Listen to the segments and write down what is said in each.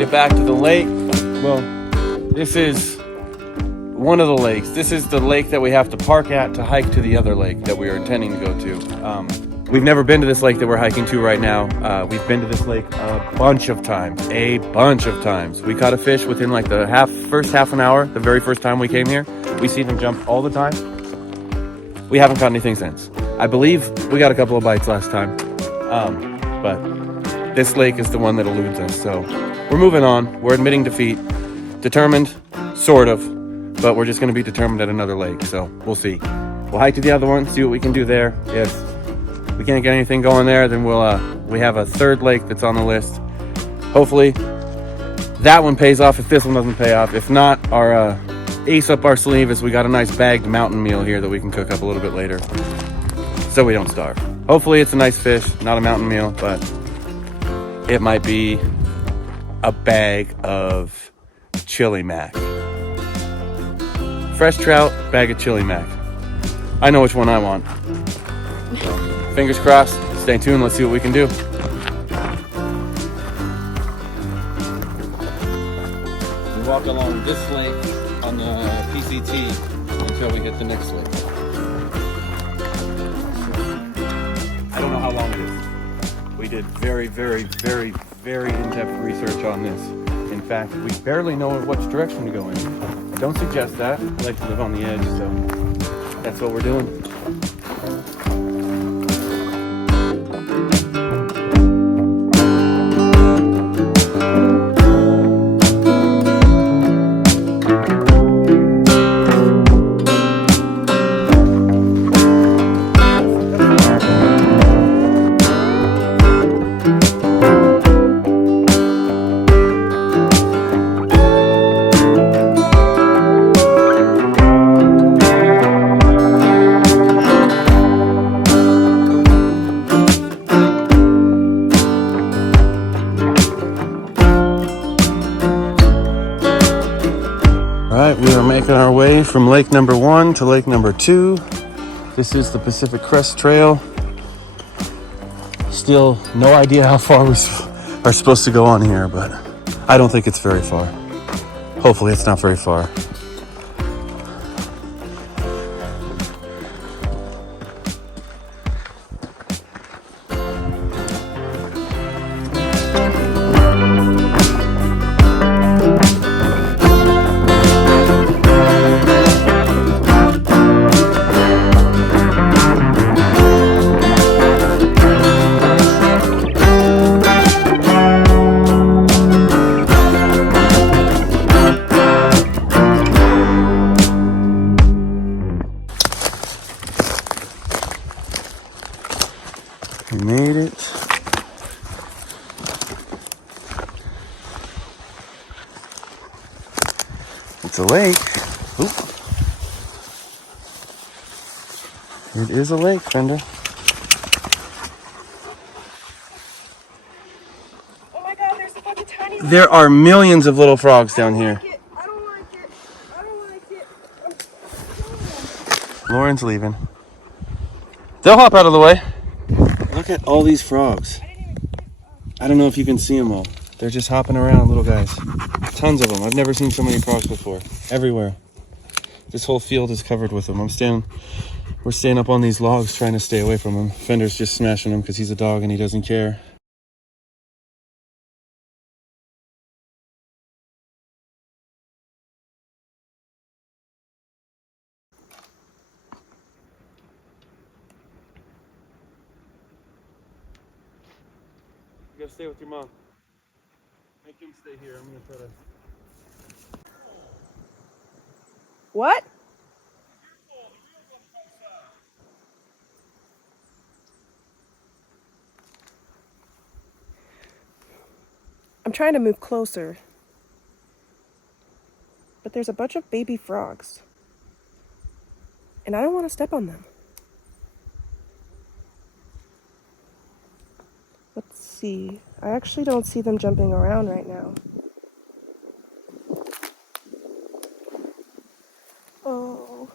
made it back to the lake. Well, this is one of the lakes. This is the lake that we have to park at to hike to the other lake that we are intending to go to. We've never been to this lake that we're hiking to right now. We've been to this lake a bunch of times. We caught a fish within like the first half an hour, the very first time we came here. We see them jump all the time. We haven't caught anything since. I believe we got a couple of bites last time. But this lake is the one that eludes us. So we're moving on. We're admitting defeat. Determined, sort of. But we're just going to be determined at another lake. So we'll see. We'll hike to the other one, see what we can do there. If we can't get anything going there, then we have a third lake that's on the list. Hopefully that one pays off if this one doesn't pay off. If not, our ace up our sleeve is we got a nice bagged mountain meal here that we can cook up a little bit later so we don't starve. Hopefully it's a nice fish, not a mountain meal, but it might be a bag of chili mac. Fresh trout, bag of chili mac. I know which one I want. Fingers crossed. Stay tuned. Let's see what we can do. We walk along this lake on the PCT until we hit the next lake. I don't know how long it is. We did very, very, very, very in-depth research on this. In fact, we barely know which direction to go in. Don't suggest that. I like to live on the edge, so that's what we're doing. We are making our way from lake number 1 to lake number 2. This is the Pacific Crest Trail. Still no idea how far we are supposed to go on here, but I don't think it's very far. Hopefully it's not very far. We made it. It's a lake. Oop. It is a lake, Brenda. Oh my God, there's a fucking tiny. There are millions of little frogs down here. I don't like it. I don't like it. Lauren's leaving. They'll hop out of the way. Look at all these frogs. I don't know if you can see them all. They're just hopping around, little guys. Tons of them. I've never seen so many frogs before. Everywhere. This whole field is covered with them. We're staying up on these logs trying to stay away from them. Fender's just smashing them because he's a dog and he doesn't care. You gotta stay with your mom. Make him stay here. I'm gonna try to. What? I'm trying to move closer. But there's a bunch of baby frogs. And I don't want to step on them. Let's see. I actually don't see them jumping around right now. Oh.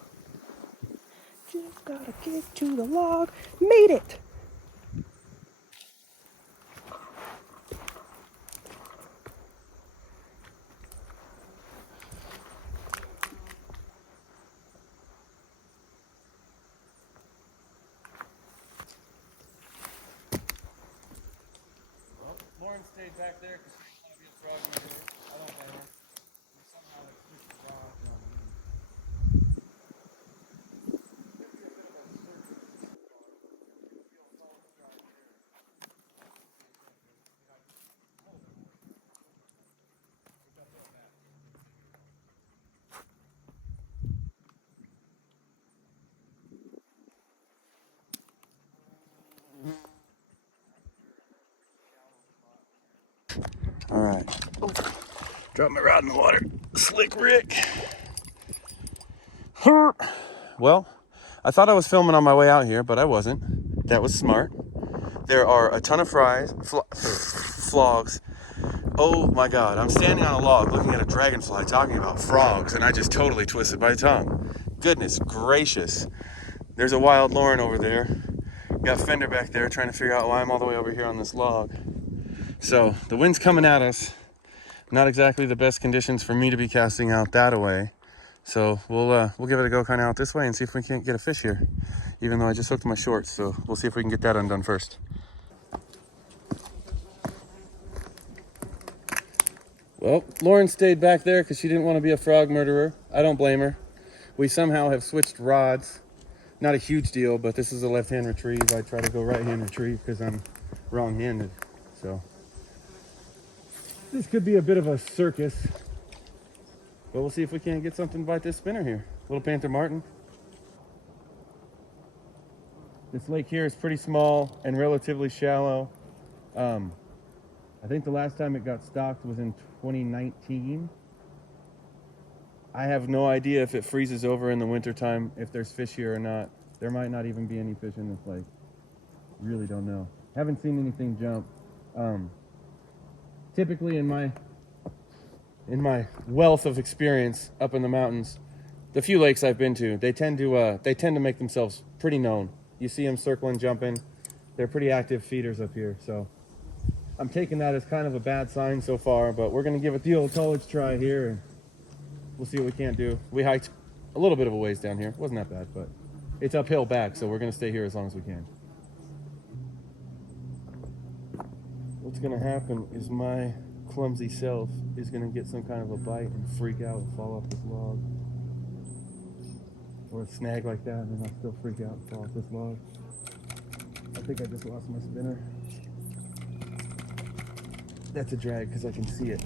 Just gotta get to the log. Made it! Lauren stayed back there because she didn't want to be a frog murderer. I don't blame her. We somehow like switched the rod. All right. Drop my rod in the water. Slick Rick. Well, I thought I was filming on my way out here, but I wasn't. That was smart. There are a ton of flogs. Oh my God, I'm standing on a log looking at a dragonfly talking about frogs, and I just totally twisted my tongue. Goodness gracious. There's a wild Lauren over there. Got Fender back there trying to figure out why I'm all the way over here on this log. So the wind's coming at us. Not exactly the best conditions for me to be casting out that away. So we'll give it a go kind of out this way and see if we can't get a fish here. Even though I just hooked my shorts, so we'll see if we can get that undone first. Well, Lauren stayed back there because she didn't want to be a frog murderer. I don't blame her. We somehow have switched rods. Not a huge deal, but this is a left-hand retrieve. I try to go right-hand retrieve because I'm wrong-handed. So this could be a bit of a circus, but we'll see if we can't get something to bite this spinner here. Little Panther Martin. This lake here is pretty small and relatively shallow. I think the last time it got stocked was in 2019. I have no idea if it freezes over in the wintertime, if there's fish here or not. There might not even be any fish in this lake. Really don't know. Haven't seen anything jump. Typically in my wealth of experience up in the mountains, the few lakes I've been to, they tend to make themselves pretty known. You see them circling, jumping. They're pretty active feeders up here, so I'm taking that as kind of a bad sign so far, but we're gonna give it the old college try here and we'll see what we can't do. We hiked a little bit of a ways down here. It wasn't that bad, but it's uphill back, so we're gonna stay here as long as we can. What's gonna happen is my clumsy self is gonna get some kind of a bite and freak out and fall off this log. Or a snag like that, and then I'll still freak out and fall off this log. I think I just lost my spinner. That's a drag because I can see it.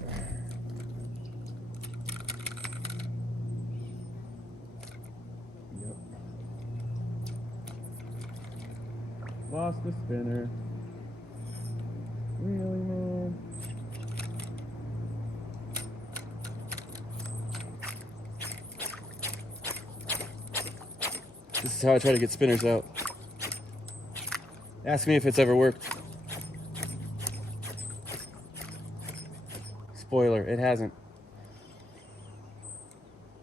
Yep. Lost the spinner. Really, man? This is how I try to get spinners out. Ask me if it's ever worked. Spoiler, it hasn't.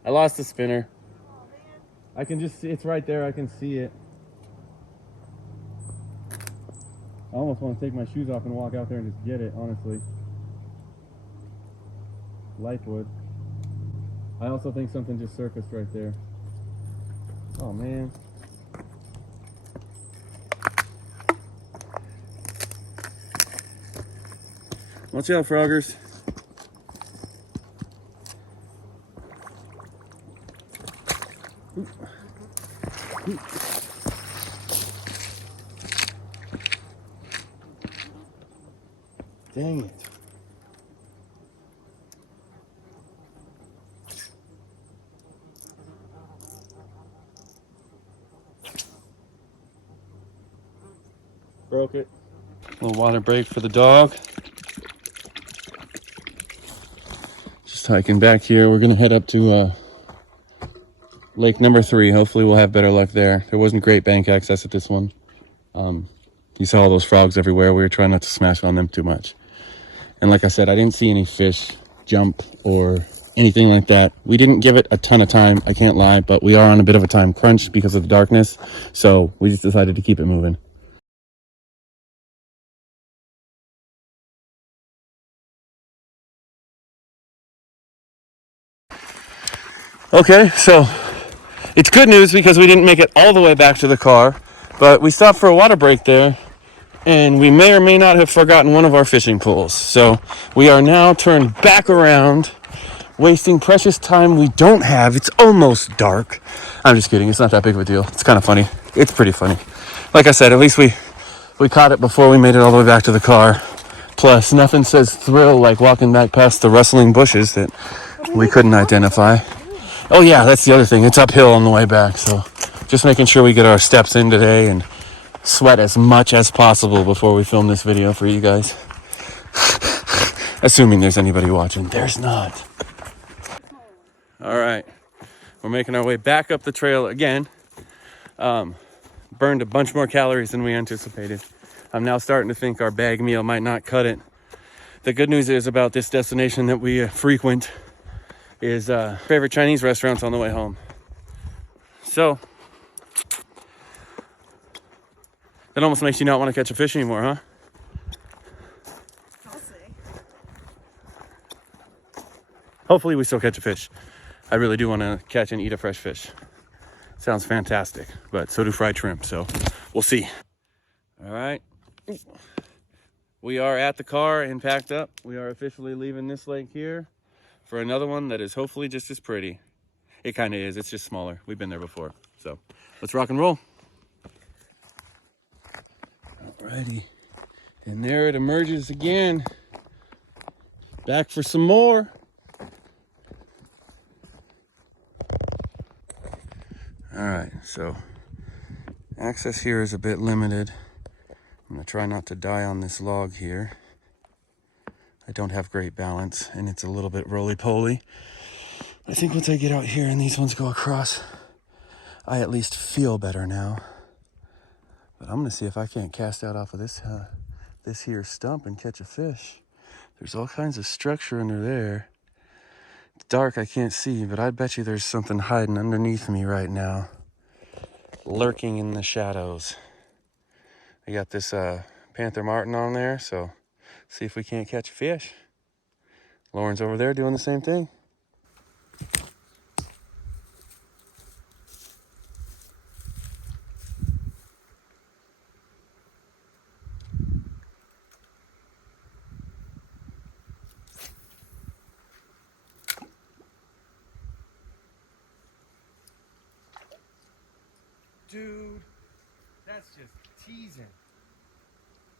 I lost the spinner. I can just see, it's right there, I can see it. I almost want to take my shoes off and walk out there and just get it, honestly. Life would. I also think something just surfaced right there. Oh man. Watch out, froggers. Ooh. Ooh. Dang it. Broke it. Little water break for the dog. Just hiking back here. We're gonna head up to lake number 3. Hopefully we'll have better luck there. There wasn't great bank access at this one. You saw all those frogs everywhere. We were trying not to smash on them too much. And like I said, I didn't see any fish jump or anything like that. We didn't give it a ton of time, I can't lie, but we are on a bit of a time crunch because of the darkness. So we just decided to keep it moving. Okay, so it's good news because we didn't make it all the way back to the car, but we stopped for a water break there. and we may or may not have forgotten one of our fishing poles. So we are now turned back around, wasting precious time we don't have. It's almost dark. I'm just kidding. It's not that big of a deal. It's kind of funny. It's pretty funny. Like I said, at least we caught it before we made it all the way back to the car. Plus, nothing says thrill like walking back past the rustling bushes that we couldn't identify. Oh yeah, that's the other thing. It's uphill on the way back, so just making sure we get our steps in today and sweat as much as possible before we film this video for you guys. Assuming there's anybody watching. There's not. All right, we're making our way back up the trail again. Burned a bunch more calories than we anticipated. I'm now starting to think our bag meal might not cut it. The good news is about this destination that we frequent is favorite Chinese restaurants on the way home. So that almost makes you not want to catch a fish anymore, huh? I'll see. Hopefully we still catch a fish. I really do want to catch and eat a fresh fish. Sounds fantastic, but so do fried shrimp, so we'll see. All right. We are at the car and packed up. We are officially leaving this lake here for another one that is hopefully just as pretty. It kind of is. It's just smaller. We've been there before. So let's rock and roll. Alrighty. And there it emerges again. Back for some more. All right, so access here is a bit limited. I'm gonna try not to die on this log here. I don't have great balance and it's a little bit roly-poly. I think once I get out here and these ones go across, I at least feel better now. But I'm gonna see if I can't cast out off of this here stump and catch a fish. There's all kinds of structure under there. It's dark, I can't see, but I bet you there's something hiding underneath me right now, lurking in the shadows. I got this Panther Martin on there, so see if we can't catch a fish. Lauren's over there doing the same thing. Dude, that's just teasing.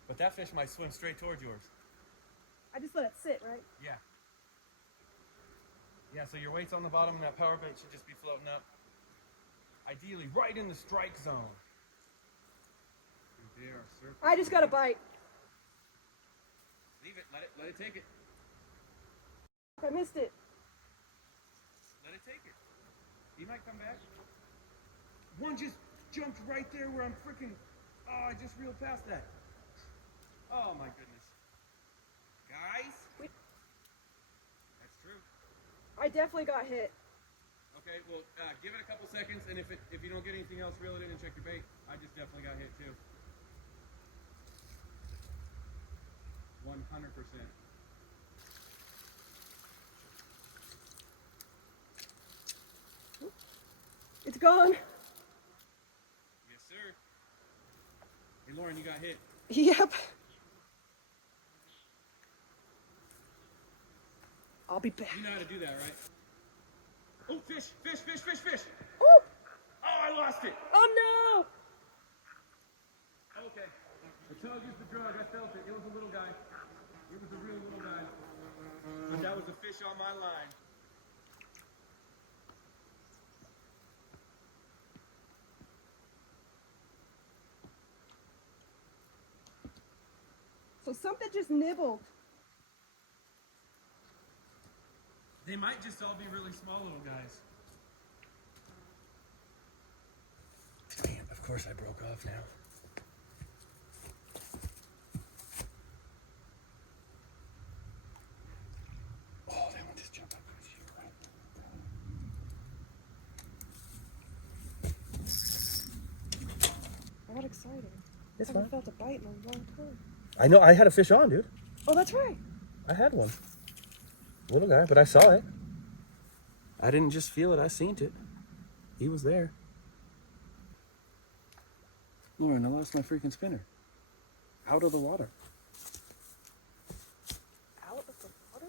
But that fish might swim straight towards yours. I just let it sit, right? Yeah. Yeah, so your weight's on the bottom and that power bait should just be floating up. Ideally, right in the strike zone. They are surfing. I just got a bite. Leave it, let it take it. I missed it. Let it take it. He might come back. One just jumped right there where I'm freaking, oh, I just reeled past that. Oh my goodness. Guys? Wait. That's true. I definitely got hit. Okay, well, give it a couple seconds, and if you don't get anything else, reel it in and check your bait. I just definitely got hit too. 100%. It's gone. Yes, sir. Hey, Lauren, you got hit. Yep. I'll be back. You know how to do that, right? Oh, fish, fish, fish, fish, fish. Oh! Oh, I lost it. Oh no! Okay. The tug is the drug. I felt it. It was a little guy. It was a real little guy. But that was a fish on my line. So something just nibbled. They might just all be really small little guys. Damn, of course I broke off now. Oh, that one just jumped up. I got excited. It's I haven't fine. felt a bite in a long time. I know, I had a fish on, dude. Oh, that's right. I had one. Little guy, but I saw it. I didn't just feel it, I seen it. He was there. Lauren, I lost my freaking spinner. out of the water. Out of the water?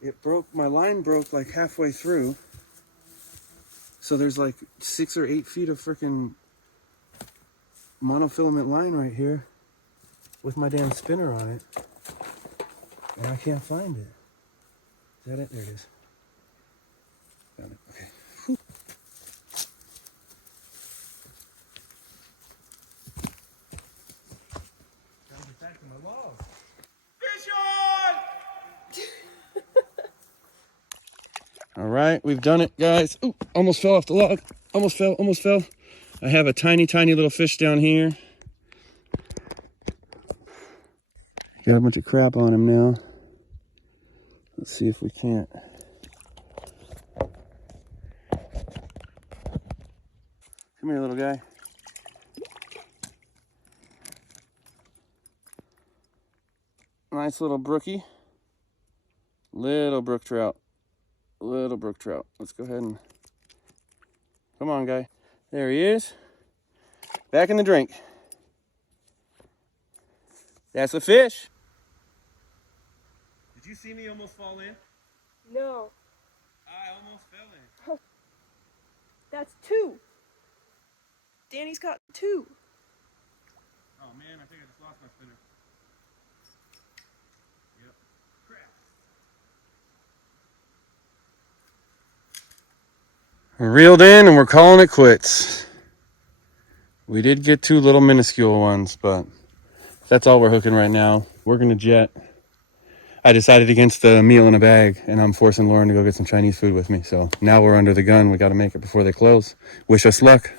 It broke, my line broke like halfway through. So there's like 6 or 8 feet of freaking monofilament line right here with my damn spinner on it. And I can't find it. Is that it? There it is. Found it. Okay. Whew. Gotta get back to my log. Fish on! All right, we've done it, guys. Ooh, almost fell off the log. Almost fell, almost fell. I have a tiny, tiny little fish down here. Got a bunch of crap on him now. Let's see if we can't. Come here, little guy. Nice little brookie. Little brook trout. Little brook trout. Let's go ahead and... Come on, guy. There he is. Back in the drink. That's a fish. Did you see me almost fall in? No. I almost fell in. That's 2. Danny's got 2. Oh man, I think I just lost my spinner. Yep. Crap. We're reeled in and we're calling it quits. We did get 2 little minuscule ones, but that's all we're hooking right now. We're gonna jet. I decided against the meal in a bag, and I'm forcing Lauren to go get some Chinese food with me. So now we're under the gun. We got to make it before they close. Wish us luck.